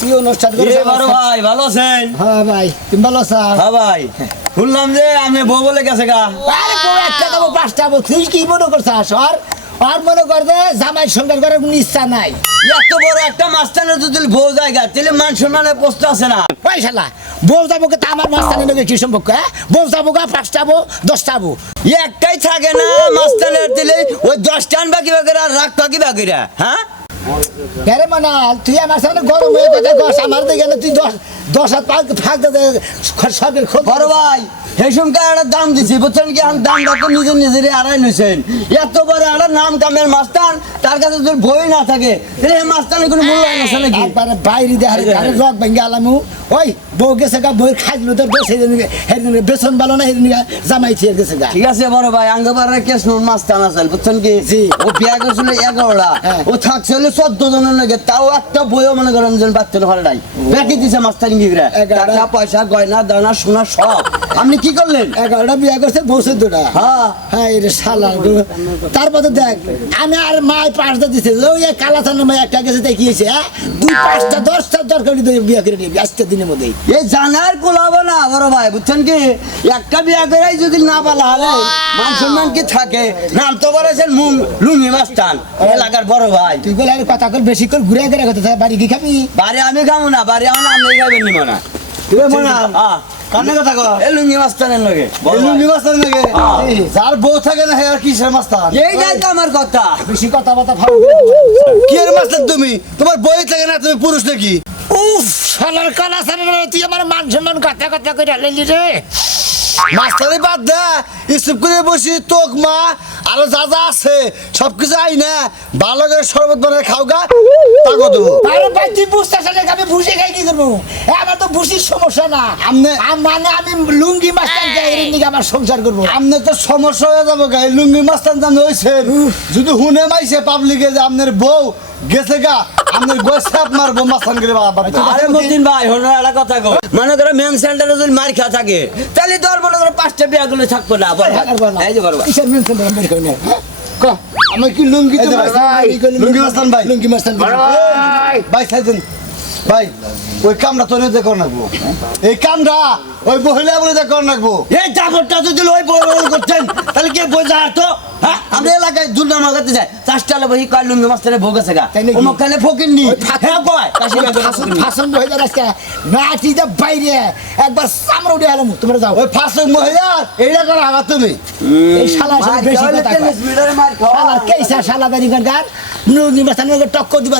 তুই অনুষ্ঠান করে বড় ভাই ভালো আছেন? হ্যাঁ ভাই তুমি ভালো আছো? হ্যাঁ ভাই শুনলাম যে আমি বউ বলে গেছে গা। আরে বউ একটা দেবো পাঁচটা দেবো, তুই কি মনে করছিস? আর মনে কর যে জামাই সঙ্গে করার কোনো ইচ্ছা নাই। এত বড় একটা মাস্টারের যদি বউ জায়গা তাহলে মান সম্মানের প্রশ্ন আছে না? ওই শালা বউ যাবো তা আমার মাস্তানের লগে কি সম্পর্ক? বউ যাবো গা পাঁচটা বউ দশটা বউ একটাই থাকে না মাস্টারের দিলে ওই 10টা বাকি বাকিরা আর রাখ বাকি বাকিরা। হ্যাঁ আরে মানে তুই আমার সামনে গরম হয়ে কথা কস, আমার দেখে তুই দশ হাত ফাঁক সবের খোঁজ বড় ভাই সেই সঙ্গে একটা দাম দিছি বুঝছেন কি? আমি দামটা তো নিজেরই আড়াই লইছেন। এত বড় একটা নাম কামের মাস্টার, তার কাছে যদি বই না থাকে তাহলে এই মাস্টারের কোনো মূল্যায়ন আছে নাকি? একবারে বাইরে দেখারে রক ভেঙে আলামু ওই বউ গেছে গা, বই খাইছিল তোর বসে বেসন ভালো না হেদিন জামাই ছিয়ে গেছে গা। ঠিক আছে বড় ভাই আঙ্গবারের কেস নুন মাস্টার আছে বুঝছেন কি? জি। ও বিয়া করছিল 11টা, ও থাকছে হলে 14 জনের লাগে, তাও একটা বইও মনে করেন যে বাচ্চা ঘরে নাই ব্যাকি দিছে মাস্টারিং গিরা, টাকা পয়সা গয়না দানা সোনা সব। আপনি কি করলেন? 11টা বিয়া করছে বউ 14টা। হ্যাঁ হ্যাঁ রে শালা তারপরে দেখ আমি আর মায় পাঁচটা দিছে ওই কালা থানের মায় একটা গেছে দেখিয়েছে, হ্যাঁ 2-5টা 10টা দরকার বিয়া করে নিবি আজকে দিনের মধ্যেই। এই জানার কোলাবো না বড় ভাই বুঝছেন কি? একটা বিয়া করে যদি না বলা হলে মান সম্মান কি থাকে? নাম তো বলেছেন লুঙ্গি মাস্টার এলাকার বড় ভাই। তুই বলে আরে কথা কর বেশি করে ঘুরে ঘুরে কথা বাড়ি কি খাবি? বাড়ি আমি খাবো না, বাড়ি আমার আপনি খাবেন নি মনে তুই মনে কান্না কথা কর। এই লুঙ্গি মাস্টারের লগে লুঙ্গি মাস্টার নাকি? যার বউ থাকে না হ্যাঁ কিসের মাস্টার? এইটাই তো আমার কথা। বেশি কথা বাতা ভালো কি এর মাস্টার তুমি? তোমার বই থাকে না, তুমি পুরুষ নাকি? উফ শালার কালা সারের তুই আমার মান সম্মান কথা কথা করে লেলি রে। মাস্টারে বাদ দে, স্কুপ করে বসি তোক মা আরো যা যা আছে সবকিছু আই না ভালো করে শরবত বানায় খাও গা, তাকো দেবো। আরে ভাই তুই বুঝতেছ না আমি ভুসি খাই কি করবো? আমার তো ভুসির সমস্যা না, মানে আমি লুঙ্গি মাস্টার গাই এর নিকে আমার সংসার করবো। আমনে তো সমস্যা হয়ে যাবো গা। এই লুঙ্গি মাস্টার জানো হয়েছে যদি হুনে মাইছে পাবলিকে যে আপনার বউ গেছে গা, আপনার গোয় সাপ মারবো মাস্টার করে বাবা। আরে মতিন ভাই হলো একটা কথা কো, মনে করো মেন সেন্টারে যদি মার খা থাকে তাহলে তো আর মনে করো 5টা বিয়া গুলো থাকবো না। এই যে বড় ভাই কিসের মেনশন বের করে নে? ক আমি কি লুঙ্গি তো ভাই লুঙ্গি মাস্টার ভাই, লুঙ্গি মাস্টার ভাই সাইদেন ভাই ওই কামটা তো নিতে কর নাকবো, এই কামটা ওই মহিলা বলে কর নাকবো। এই চাকরটা যদি ওই বড় বড় করছেন তাহলে কে বোঝা তো? হ্যাঁ আমরা এলাকায় দুর্নাম লাগাতে যায় 4টা বই কয় লুঙ্গি মাস্টারে ভোগ আছে গা, অমুক কালে ফকির নি হ্যাঁ কয় কাশি ফাসন হয়ে যায় আজকে নাটিতে বাইরে একবার সামনে উঠে এলাম। তোমরা যাও ওই ফার্স্ট মহিলা এইটা করো আবার তুমি এই শালা বেশি কথা কয়। শালা কেইসা শালা দাঁড়ি গান লুঙ্গি মাস্টার টক্কর দিবা